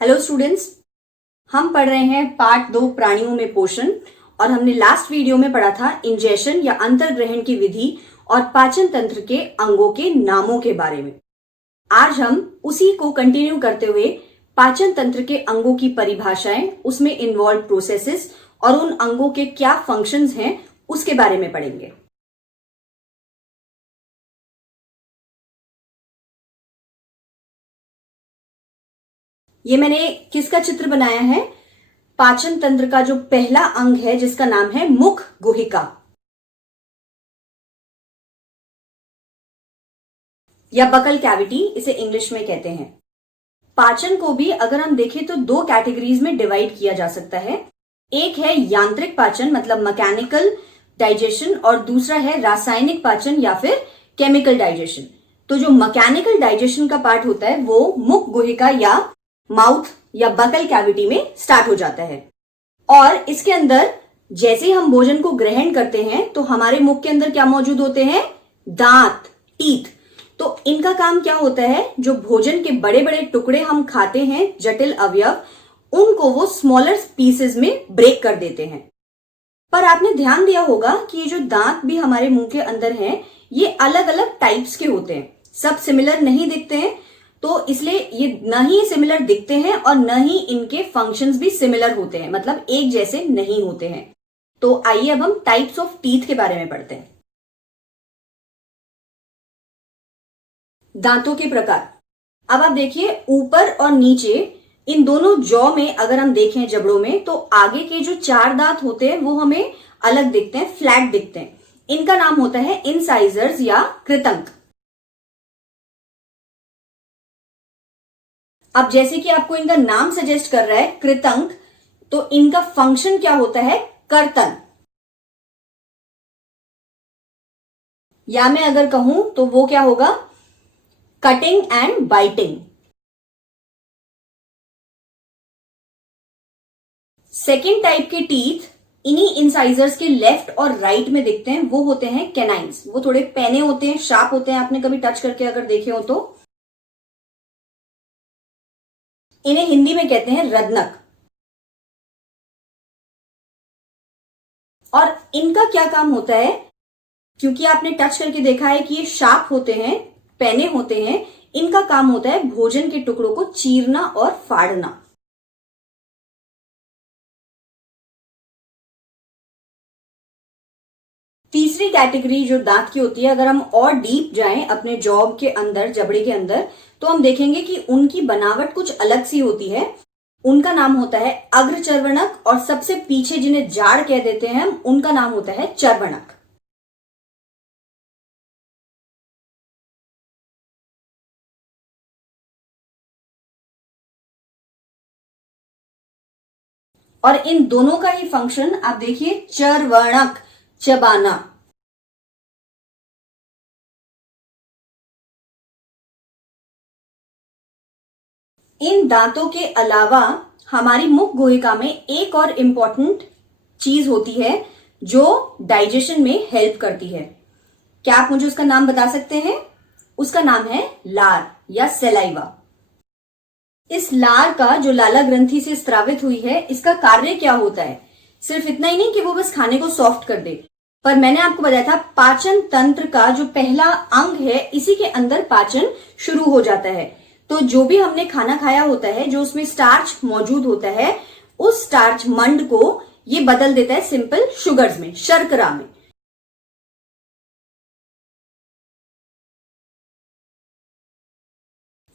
Hello students, हम पढ़ रहे हैं पार्ट 2 प्राणियों में पोषण। और हमने लास्ट वीडियो में पढ़ा था इंजेशन या अंतर्ग्रहण की विधि और पाचन तंत्र के अंगों के नामों के बारे में। आज हम उसी को कंटिन्यू करते हुए पाचन तंत्र के अंगों की परिभाषाएं, उसमें इन्वॉल्व प्रोसेसेस और उन अंगों के क्या फंक्शंस हैं उसके बारे में पढ़ेंगे। ये मैंने किसका चित्र बनाया है? पाचन तंत्र का जो पहला अंग है जिसका नाम है मुख गुहिका या बकल कैविटी, इसे इंग्लिश में कहते हैं। पाचन को भी अगर हम देखें तो दो कैटेगरीज में डिवाइड किया जा सकता है। एक है यांत्रिक पाचन मतलब मैकेनिकल डाइजेशन और दूसरा है रासायनिक पाचन या फिर केमिकल डाइजेशन। तो जो मैकेनिकल डाइजेशन का पार्ट होता है वो मुख गुहिका या माउथ या बकल कैविटी में स्टार्ट हो जाता है। और इसके अंदर जैसे ही हम भोजन को ग्रहण करते हैं तो हमारे मुख के अंदर क्या मौजूद होते हैं? दांत, टीथ। तो इनका काम क्या होता है? जो भोजन के बड़े बड़े टुकड़े हम खाते हैं, जटिल अवयव, उनको वो स्मॉलर पीसेस में ब्रेक कर देते हैं। पर आपने ध्यान दिया होगा कि ये जो दांत भी हमारे मुंह के अंदर हैं, ये अलग अलग टाइप्स के होते हैं, सब सिमिलर नहीं दिखते हैं। तो इसलिए ये न ही सिमिलर दिखते हैं और न ही इनके फंक्शंस भी सिमिलर होते हैं, मतलब एक जैसे नहीं होते हैं। तो आइए अब हम टाइप्स ऑफ टीथ के बारे में पढ़ते हैं। दांतों के प्रकार। अब आप देखिए, ऊपर और नीचे इन दोनों जॉ में अगर हम देखें जबड़ों में, तो आगे के जो 4 दांत होते हैं वो हमें अलग दिखते हैं, फ्लैट दिखते हैं। इनका नाम होता है इंसाइजर्स या कृतंक। अब जैसे कि आपको इनका नाम सजेस्ट कर रहा है कृतंक, तो इनका फंक्शन क्या होता है? कर्तन। या मैं अगर कहूं तो वो क्या होगा? Cutting and biting. Second type के टीथ इन्हीं इंसाइजर्स के लेफ्ट और राइट में दिखते हैं, वो होते हैं कैनाइन्स। वो थोड़े पैने होते हैं, शार्प होते हैं, आपने कभी टच करके अगर देखे हो तो। इन्हें हिंदी में कहते हैं रदनक। और इनका क्या काम होता है? क्योंकि आपने टच करके देखा है कि ये शार्प होते हैं, पैने होते हैं, इनका काम होता है भोजन के टुकड़ों को चीरना और फाड़ना। तीसरी कैटेगरी जो दांत की होती है, अगर हम और डीप जाएं अपने जॉब के अंदर, जबड़े के अंदर, तो हम देखेंगे कि उनकी बनावट कुछ अलग सी होती है। उनका नाम होता है अग्रचर्वणक और सबसे पीछे जिन्हें जाड़ कह देते हैं हम, उनका नाम होता है चर्वणक। और इन दोनों का ही फंक्शन आप देखिए, चर्वणक, चबाना। इन दांतों के अलावा हमारी मुख गुहिका में एक और इंपॉर्टेंट चीज होती है जो डाइजेशन में हेल्प करती है। क्या आप मुझे उसका नाम बता सकते हैं? उसका नाम है लार या सेलाइवा। इस लार का जो लाला ग्रंथि से स्रावित हुई है, इसका कार्य क्या होता है? सिर्फ इतना ही नहीं कि वो बस खाने को सॉफ्ट कर दे, पर मैंने आपको बताया था पाचन तंत्र का जो पहला अंग है, इसी के अंदर पाचन शुरू हो जाता है। तो जो भी हमने खाना खाया होता है, जो उसमें स्टार्च मौजूद होता है, उस स्टार्च मंड को ये बदल देता है सिंपल शुगर्स में, शर्करा में।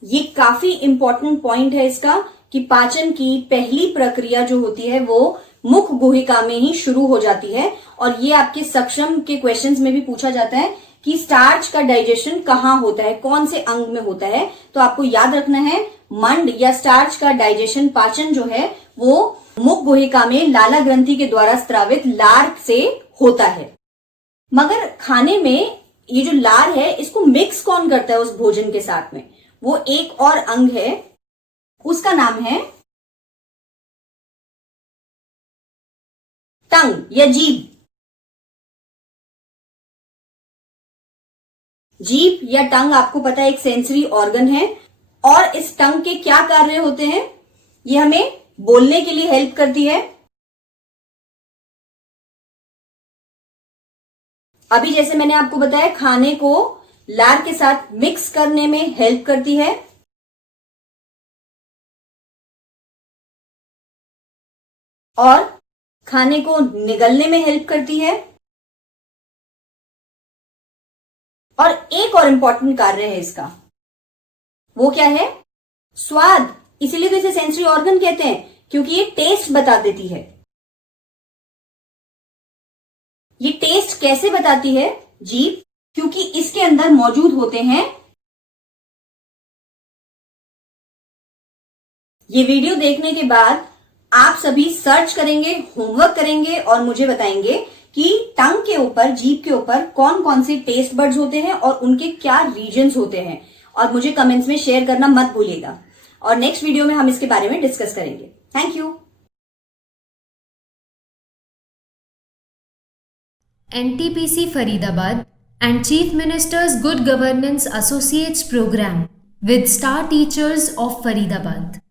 ये काफी इंपॉर्टेंट पॉइंट है इसका कि पाचन की पहली प्रक्रिया जो होती है वो मुख गुहिका में ही शुरू हो जाती है। और ये आपके सक्षम के क्वेश्चंस में भी पूछा जाता है कि स्टार्च का डाइजेशन कहाँ होता है, कौन से अंग में होता है। तो आपको याद रखना है, मंड या स्टार्च का डाइजेशन, पाचन जो है वो मुख गुहिका में लाला ग्रंथि के द्वारा स्रावित लार से होता है। मगर खाने में ये जो लार है, इसको मिक्स कौन करता है उस भोजन के साथ में? वो एक और अंग है, उसका नाम है टंग या जीभ। जीभ या टंग आपको पता है एक सेंसरी ऑर्गन है। और इस टंग के क्या कार्य होते हैं? ये हमें बोलने के लिए हेल्प करती है। अभी जैसे मैंने आपको बताया, खाने को लार के साथ मिक्स करने में हेल्प करती है। और खाने को निगलने में हेल्प करती है। और एक और इंपॉर्टेंट कार्य है इसका, वो क्या है? स्वाद। इसीलिए तो इसे सेंसरी ऑर्गन कहते हैं, क्योंकि ये टेस्ट बता देती है। ये टेस्ट कैसे बताती है? जीभ, क्योंकि इसके अंदर मौजूद होते हैं। ये वीडियो देखने के बाद आप सभी सर्च करेंगे, होमवर्क करेंगे और मुझे बताएंगे कि टंग के ऊपर, जीभ के ऊपर कौन कौन से टेस्ट बड्स होते हैं और उनके क्या रीजन्स होते हैं। और मुझे कमेंट्स में शेयर करना मत भूलिएगा। और नेक्स्ट वीडियो में हम इसके बारे में डिस्कस करेंगे। Thank you. NTPC Faridabad and Chief Minister's Good Governance Associates Program with Star Teachers of Faridabad.